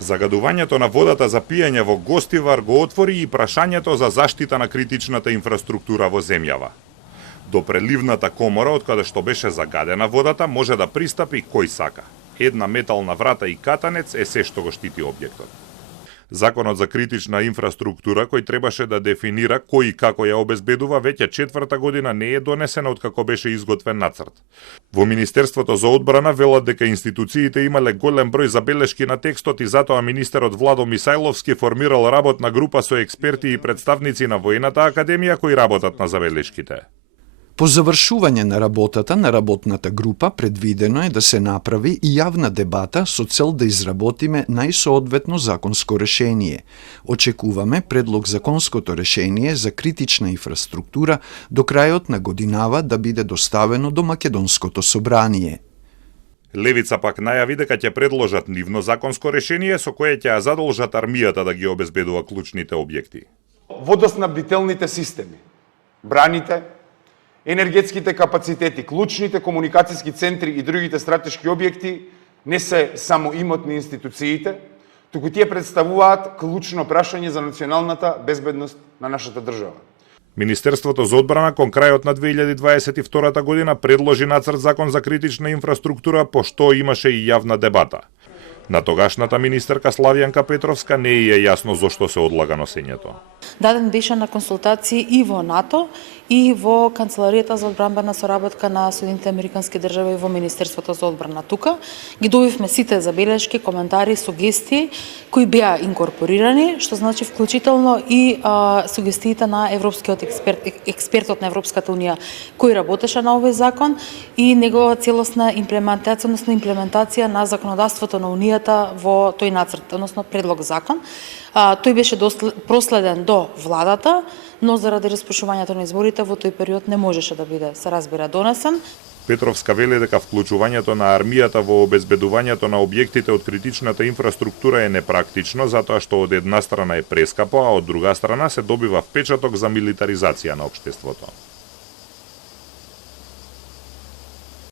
Загадувањето на водата за пиење во Гостивар го отвори и прашањето за заштита на критичната инфраструктура во земјава. До преливната комора, од каде што беше загадена водата, може да пристапи кој сака. Една метална врата и катанец е се што го штити објектот. Законот за критична инфраструктура, кој требаше да дефинира кој и како ја обезбедува, веќе 4-та година не е донесена откако беше изготвен нацрт. Во Министерството за одбрана велат дека институциите имале голем број забелешки на текстот и затоа министерот Владо Мисајловски формирал работна група со експерти и представници на Војната академија кои работат на забелешките. По завршување на работата на работната група предвидено е да се направи и јавна дебата со цел да изработиме најсоодветно законско решение. Очекуваме предлог законското решение за критична инфраструктура до крајот на годинава да биде доставено до Македонското собрание. Левица пак најави дека ќе предложат нивно законско решение со кое ќе ја задолжат армијата да ги обезбедува клучните објекти. Водоснабдителните системи, браните, енергетските капацитети, клучните комуникацијски центри и другите стратешки објекти не се само имот на институциите, туку тие представуваат клучно прашање за националната безбедност на нашата држава. Министерството за одбрана кон крајот на 2022 година предложи нацрт закон за критична инфраструктура, по што имаше и јавна дебата. На тогашната министерка Славјанка Петровска не е јасно зошто се одлага носењето. Даден беше на консултации и во НАТО и во Канцеларијата за одбранбена соработка на Соединетите Американски држави и во Министерството за одбрана. Тука ги добивме сите забелешки, коментари, сугестии кои беа инкорпорирани, што значи вклучително и сугестиите на европскиот експертот на Европската унија кој работеше на овој закон и негова целосна имплементација на законодавството на унијата во тој нацрт, односно предлог закон. Тој беше проследен до владата, но заради распушувањето на изборите во тој период не можеше да биде, се разбира, донесен. Петровска вели дека вклучувањето на армијата во обезбедувањето на објектите од критичната инфраструктура е непрактично, затоа што од една страна е прескапо, а од друга страна се добива впечаток за милитаризација на општеството.